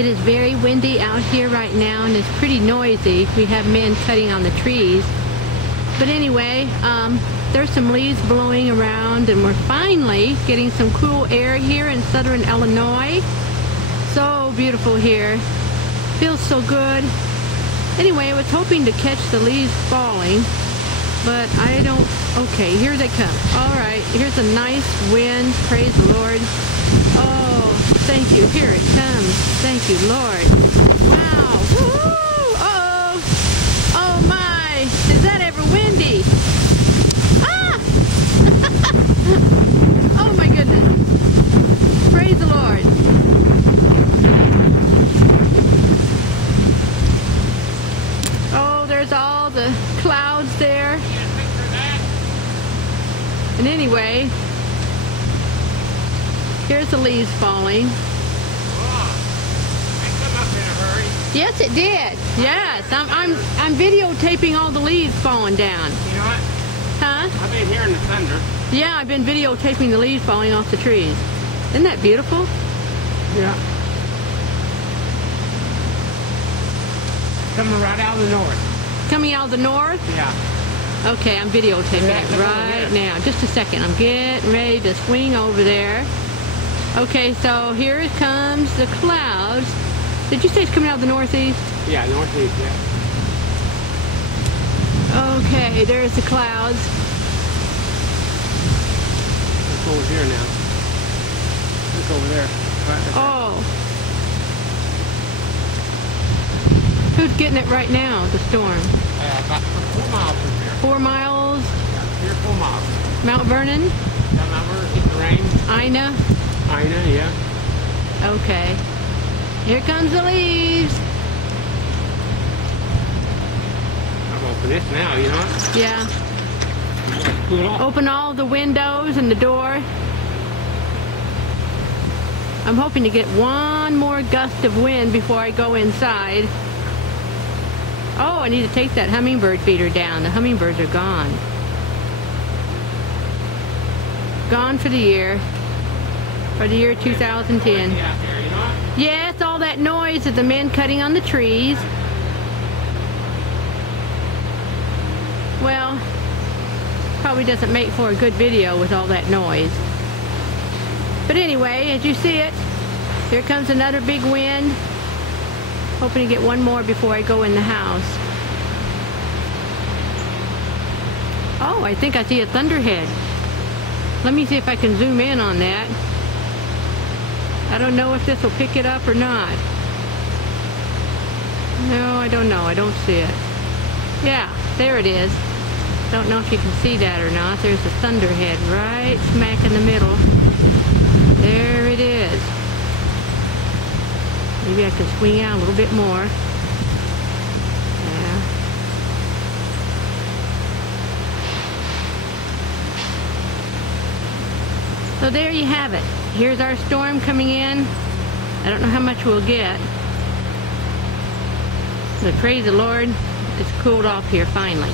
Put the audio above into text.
It is very windy out here right now, and it's pretty noisy. We have men cutting on the trees. But anyway, there's some leaves blowing around, and we're finally getting some cool air here in southern Illinois. So beautiful here. Feels so good. Anyway, I was hoping to catch the leaves falling, but I don't. Okay, here they come. All right, here's a nice wind. Praise the Lord. Oh, thank you. Here it comes. Thank you, Lord. Wow. Woo! Uh-oh. Oh, my. Is that ever windy? Ah! Oh, my goodness. Praise the Lord. Oh, there's all the clouds there. And anyway, here's the leaves falling. Yes, it did. Yes, I'm videotaping all the leaves falling down. You know what? Huh? I've been hearing the thunder. Yeah, I've been videotaping the leaves falling off the trees. Isn't that beautiful? Yeah. Coming right out of the north. Coming out of the north? Yeah. Okay, I'm videotaping it right now. Just a second. I'm getting ready to swing over there. Okay, so here it comes, the clouds. Did you say it's coming out of the northeast? Yeah, northeast, yeah. Okay, there's the clouds. Look over here now. Look over there. Right there. Oh. Who's getting it right now, the storm? About 4 miles from here. 4 miles? Yeah, 3 or 4 miles. Mount Vernon? Mount Vernon, getting the rain. Ina? Ina, yeah. Okay. Here comes the leaves. I'm open this now, you know? Yeah. Cool off. Open all the windows and the door. I'm hoping to get one more gust of wind before I go inside. Oh, I need to take that hummingbird feeder down. The hummingbirds are gone. Gone for the year. For the year 2010. Yes, all that noise of the men cutting on the trees. Well, probably doesn't make for a good video with all that noise. But anyway, as you see it, here comes another big wind. Hoping to get one more before I go in the house. Oh, I think I see a thunderhead. Let me see if I can zoom in on that. I don't know if this will pick it up or not. No, I don't know. I don't see it. Yeah, there it is. Don't know if you can see that or not. There's a thunderhead right smack in the middle. There it is. Maybe I can swing out a little bit more. Yeah. So there you have it. Here's our storm coming in. I don't know how much we'll get. But praise the Lord, it's cooled off here finally.